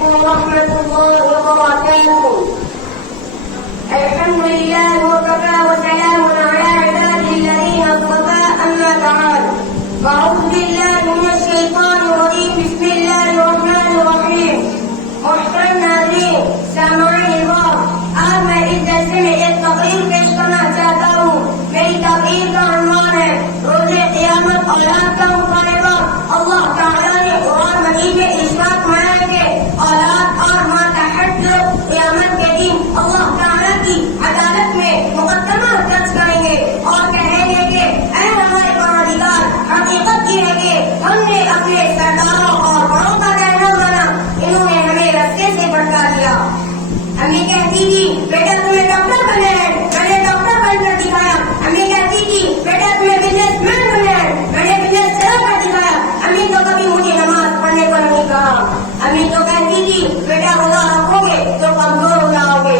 ورحمة الله وبركاته. الحمد لله وكفى وسلام على عباده الذين اصطفى. أما بعد، فأعوذ بالله من الشيطان الرجيم. بسم الله الرحمن الرحيم. محترم नाज़रीन, सामाईन-ए-ग़ौर, आज मैं इस जलसे में एक तक़रीर पेश करना चाहता हूँ। मेरी तक़रीर का उन्वान है रोज़े क़यामत औलाद का मुतालिबा। अल्लाह ताला ने कुरान मजीद में इरशाद फरमाया कि औलाद और मातहत लोग क़यामत के दिन अल्लाह ताला की अदालत में मुक़द्दमा दर्ज करेंगे और कहेंगे कि ऐ हमारे परवरदिगार, हकीकत ये है कि हमने अपने सरदारों और बड़ों का कहना माना, इन्होंने हमें रास्ते से भटका दिया। अम्मी कहती थी बेटा तुम्हें डॉक्टर बनना है, मैंने डॉक्टर बनकर दिखाया। अम्मी कहती थी बेटा तुम्हें बिजनेसमैन बनना है, मैंने बिजनेस चला कर दिखाया। अम्मी तो कभी मुझे नमाज पढ़ने को नहीं कहा। अम्मी तो कहती थी बेटा रोजा रखोगे तो कमजोर हो जाओगे।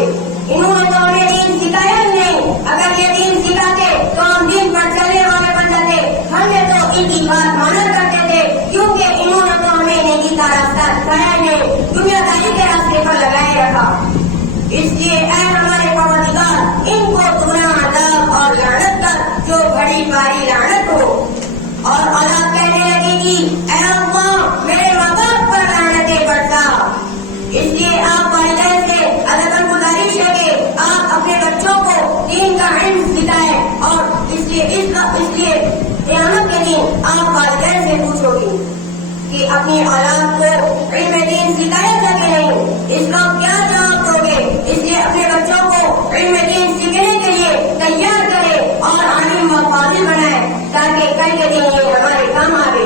इन्होंने तो हमें दीन सिखाया ही नहीं। अगर ये दीन सिखाते तो हम दीन पर चलने वाले बन जाते। हमने तो इनकी बात माना करते थे, क्योंकि इन्होंने तो हमें नेकी का रास्ता दिखाया नहीं, दुनियादारी के रास्ते पर लगाए रखा। इसलिए ऐ हमारे परवरदिगार, इनको गुनाह, अज़ाब और लानत कर, जो बड़ी भारी लानत हो। और औलाद कहने लगेगी ऐ अल्लाह, मेरे माँ-बाप पर लानतें बरसा। इसलिए आप वालिदैन से अदबन गुजारिश है कि आप अपने बच्चों को दीन का इल्म सिखाएं। और इसलिए क़यामत के दिन आप वालिदैन से पूछोगी कि अपनी औलाद को इल्म दीन सिखाया था कि नहीं, इसका क्या जवाब दोगे। इसलिए अपने बच्चों को इल्म दीन सीखने के लिए तैयार करें और आलिम व फाज़िल बनाएं, ताकि कल के दिन ये हमारे काम आवे।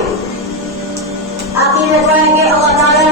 आखिर में दुआ है कि अल्लाह ताला